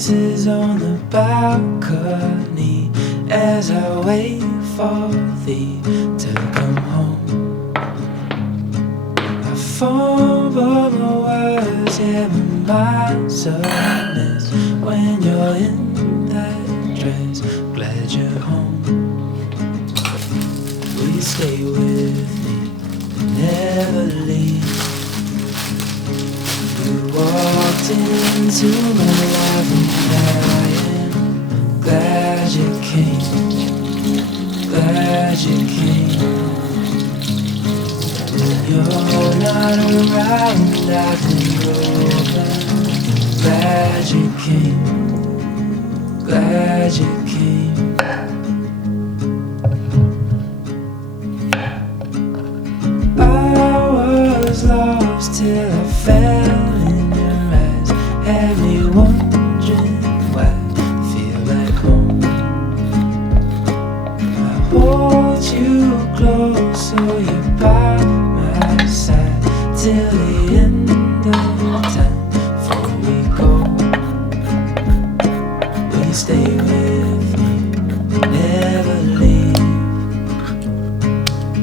voices on the balcony as I wait for thee to come home. I fumble my words, yeah, my mind's a mess when you're in that dress. Glad you're home. Will you stay with me, never leave? You walked into my life and I am glad you came, glad you came. You're not around, I've been broken. Glad you came, glad you came. I was lost till I fell in your eyes. Had me wondering why I feel like home. I hold you close so you're by my side till the end of time before we go. Will you stay with me, never leave?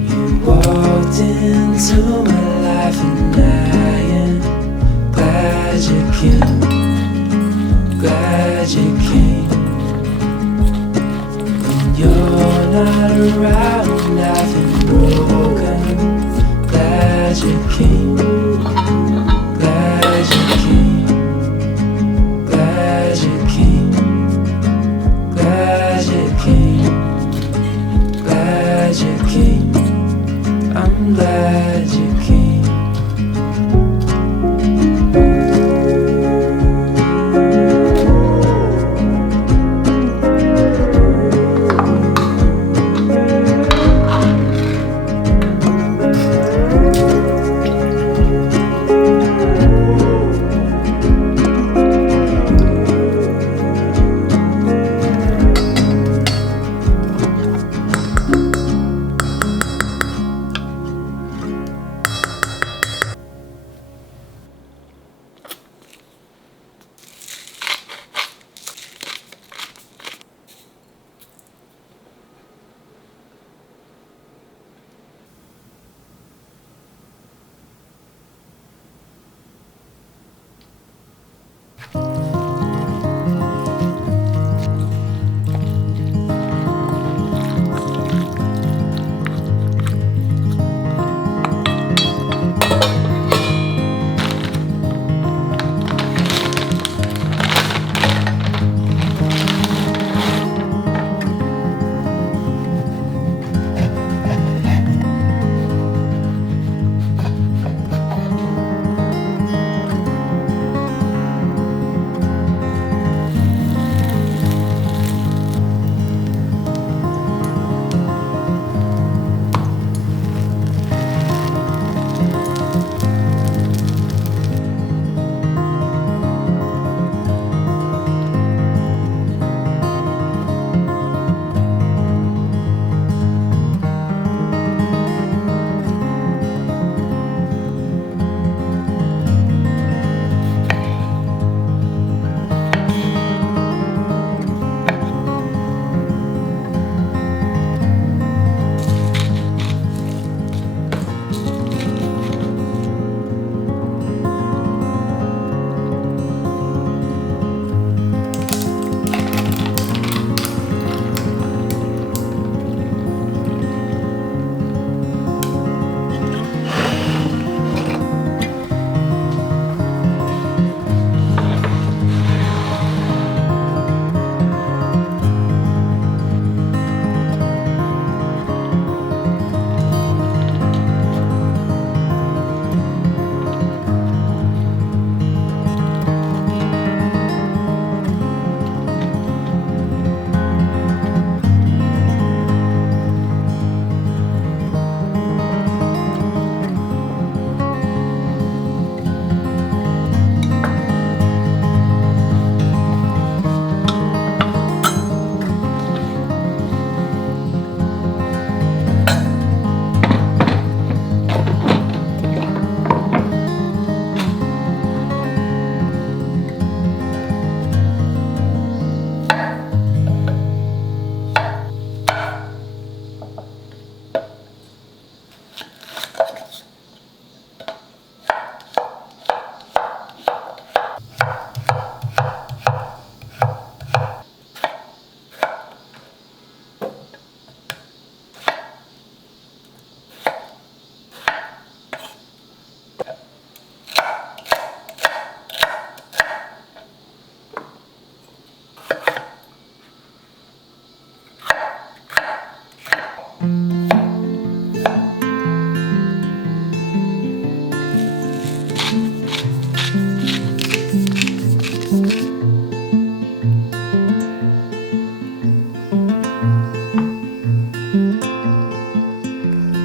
You walked into my life and I am glad you came, glad you came. When you're not around, I've been broken. Glad you came, glad you came, glad you came, glad you came, glad you came. I'm glad you came.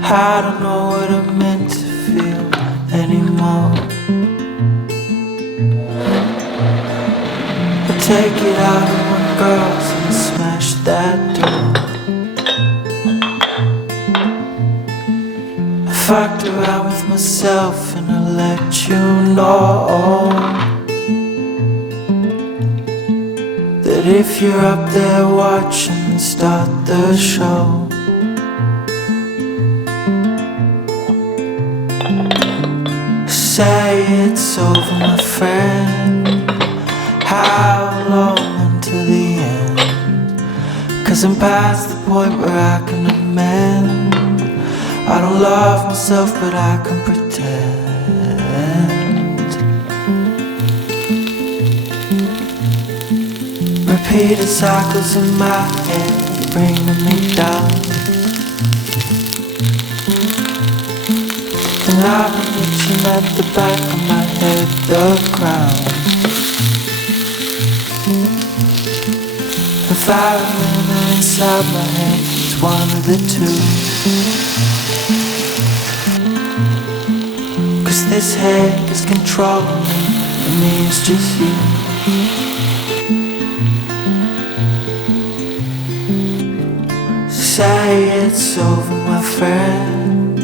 I don't know what I'm meant to feel anymore. I take it out of my girls and smash that door. I fucked around with myself and I let you know that if you're up there watching, start the show. Say it's over, my friend. How long until the end? 'Cause I'm past the point where I can amend. I don't love myself, but I can pretend. Repeated cycles in my head, bringing me down. And I've been itching at the back of my head, the ground. The fire inside my head, it's one of the two. 'Cause this head is controlling me, and me is just you. Say it's over, my friend.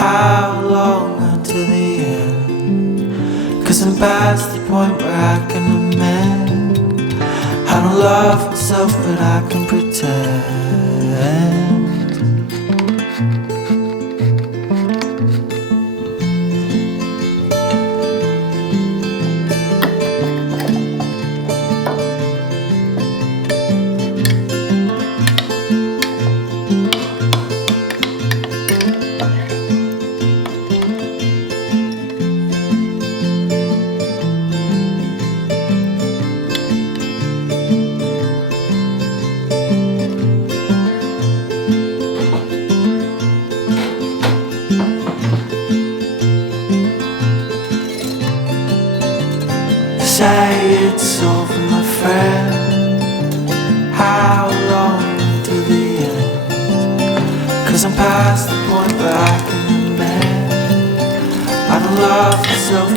How long until the end? 'Cause I'm past the point where I can amend. I don't love myself, but I can pretend. Say it's over, my friend. How long until the end? 'Cause I'm past the point where I can amend. I don't love myself,